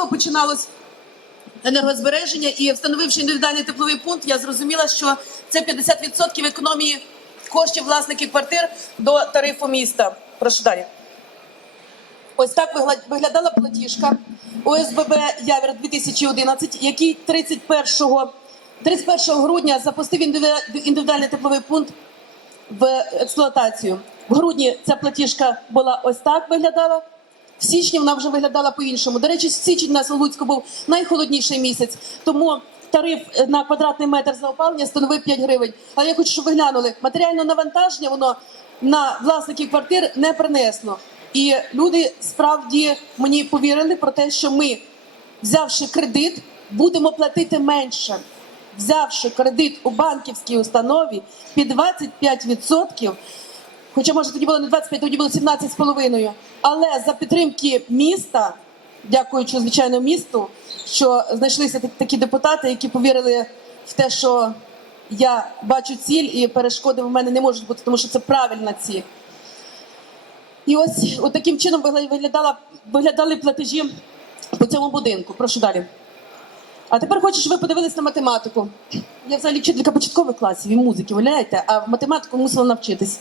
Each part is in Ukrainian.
цього починалось енергозбереження і встановивши індивідуальний тепловий пункт, я зрозуміла, що це 50% економії коштів власників квартир до тарифу міста. Прошу далі. Ось так виглядала платіжка ОСББ Явір 2011, який 31, 31 грудня запустив індивідуальний тепловий пункт в експлуатацію. В грудні ця платіжка була ось так виглядала. В січні вона вже виглядала по-іншому. До речі, січень у нас Луцьку був найхолодніший місяць, тому тариф е, на квадратний метр за опалення становив 5 гривень. Але я хочу, щоб ви глянули, матеріальне навантаження воно на власників квартир не принесло. І люди справді мені повірили про те, що ми, взявши кредит, будемо платити менше. Взявши кредит у банківській установі під 25%, Хоча, може, тоді було не 25, тоді було 17,5. Але за підтримки міста, дякуючи звичайно місту, що знайшлися такі депутати, які повірили в те, що я бачу ціль і перешкоди в мене не можуть бути, тому що це правильна ціль. І ось таким чином виглядала, виглядали платежі по цьому будинку. Прошу далі. А тепер хочу, щоб ви подивились на математику. Я взагалі вчителька початкових класів і музики, виявляєте, а в математику мусила навчитись.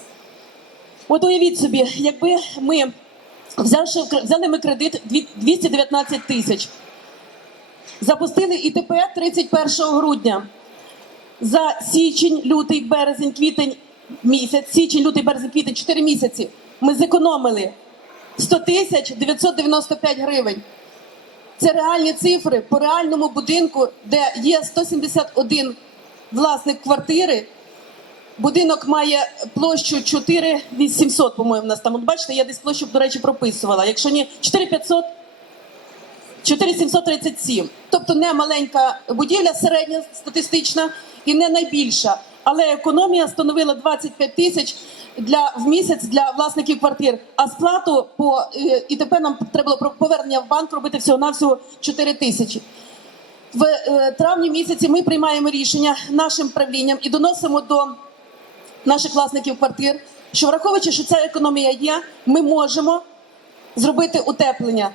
От уявіть собі, якби ми взявши, взяли ми кредит 219 тисяч, запустили ІТП 31 грудня. За січень, лютий, березень, квітень місяць, січень, лютий, березень, квітень, 4 місяці. Ми зекономили 100 тисяч 995 гривень. Це реальні цифри по реальному будинку, де є 171 власник квартири. Будинок має площу 4800, по-моєму, нас там. От бачите, я десь площу, до речі, прописувала. Якщо ні, 4500, 4737. Тобто не маленька будівля, середня статистична і не найбільша. Але економія становила 25 тисяч для в місяць для власників квартир. А сплату по е, ІТП нам треба було повернення в банк робити всього навсього 4 тисячі. В е, травні місяці ми приймаємо рішення нашим правлінням і доносимо до наших власників квартир, що враховуючи, що ця економія є, ми можемо зробити утеплення.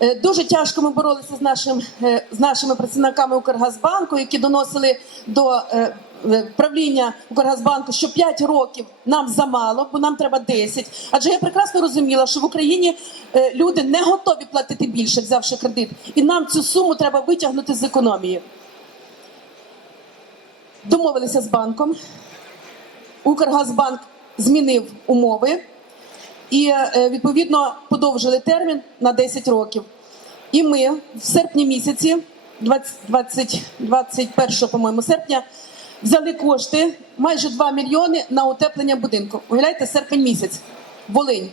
Е, Дуже тяжко ми боролися з, нашим, е, з нашими працівниками Укргазбанку, які доносили до е, правління Укргазбанку, що 5 років нам замало, бо нам треба 10. Адже я прекрасно розуміла, що в Україні люди не готові платити більше, взявши кредит, і нам цю суму треба витягнути з економії. Домовилися з банком. Укргазбанк змінив умови і е, відповідно подовжили термін на 10 років. І ми в серпні місяці, 20, 20, 21 по-моєму, серпня, взяли кошти майже 2 мільйони на утеплення будинку. Уявляєте, серпень місяць, Волинь.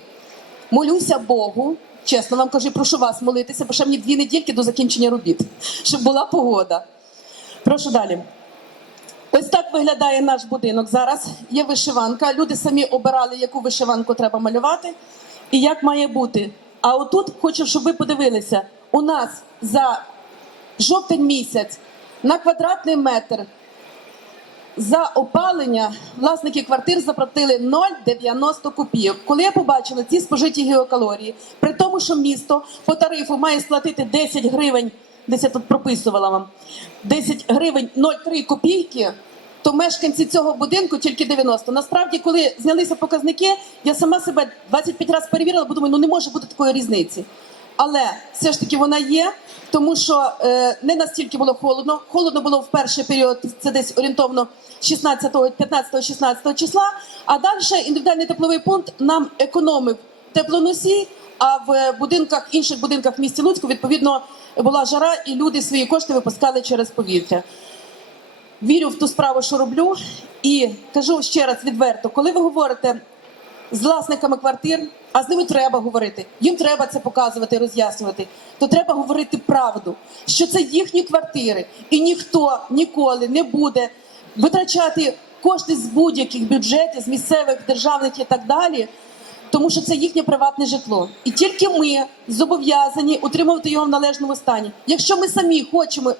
Молюся Богу. Чесно вам кажу, прошу вас молитися, бо ще мені дві недільки до закінчення робіт, щоб була погода. Прошу далі. Ось так виглядає наш будинок зараз. Є вишиванка. Люди самі обирали, яку вишиванку треба малювати і як має бути. А отут хочу, щоб ви подивилися: у нас за жовтень місяць на квадратний метр за опалення власники квартир заплатили 0,90 копійок. Коли я побачила ці спожиті геокалорії, при тому, що місто по тарифу має сплатити 10 гривень, десь я тут прописувала вам 10 гривень 0,3 копійки. То мешканці цього будинку тільки 90. Насправді, коли знялися показники, я сама себе 25 разів перевірила, бо думаю, ну не може бути такої різниці. Але все ж таки вона є, тому що е, не настільки було холодно. Холодно було в перший період, це десь орієнтовно 16, 15, 16 числа. А далі індивідуальний тепловий пункт нам економив теплоносій. А в будинках інших будинках в місті Луцьку відповідно була жара, і люди свої кошти випускали через повітря. Вірю в ту справу, що роблю, і кажу ще раз відверто, коли ви говорите з власниками квартир, а з ними треба говорити. Їм треба це показувати, роз'яснювати. То треба говорити правду, що це їхні квартири, і ніхто ніколи не буде витрачати кошти з будь-яких бюджетів, з місцевих, державних і так далі. Тому що це їхнє приватне житло, і тільки ми зобов'язані утримувати його в належному стані. Якщо ми самі хочемо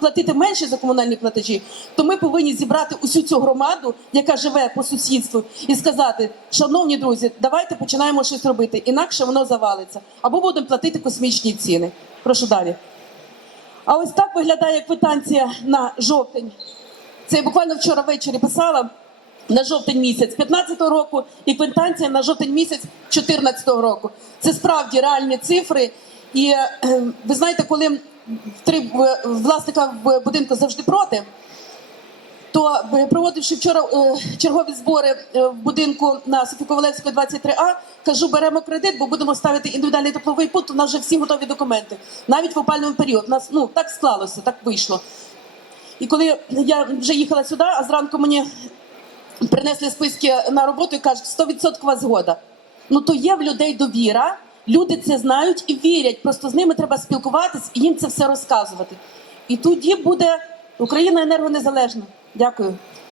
платити менше за комунальні платежі, то ми повинні зібрати усю цю громаду, яка живе по сусідству, і сказати: шановні друзі, давайте починаємо щось робити, інакше воно завалиться, або будемо платити космічні ціни. Прошу далі. А ось так виглядає квитанція на жовтень. Це я буквально вчора ввечері писала на жовтень місяць 15-го року і квитанція на жовтень місяць 14-го року. Це справді реальні цифри. І е, ви знаєте, коли три власника будинку завжди проти, то е, проводивши вчора е, чергові збори в будинку на Софіко-Валевської 23А, кажу, беремо кредит, бо будемо ставити індивідуальний тепловий пункт. У нас вже всі готові документи, навіть в опальний період. Нас ну так склалося, так вийшло. І коли я вже їхала сюди, а зранку мені принесли списки на роботу і кажуть, 100% згода. Ну то є в людей довіра, люди це знають і вірять. Просто з ними треба спілкуватись і їм це все розказувати. І тоді буде Україна енергонезалежна. Дякую.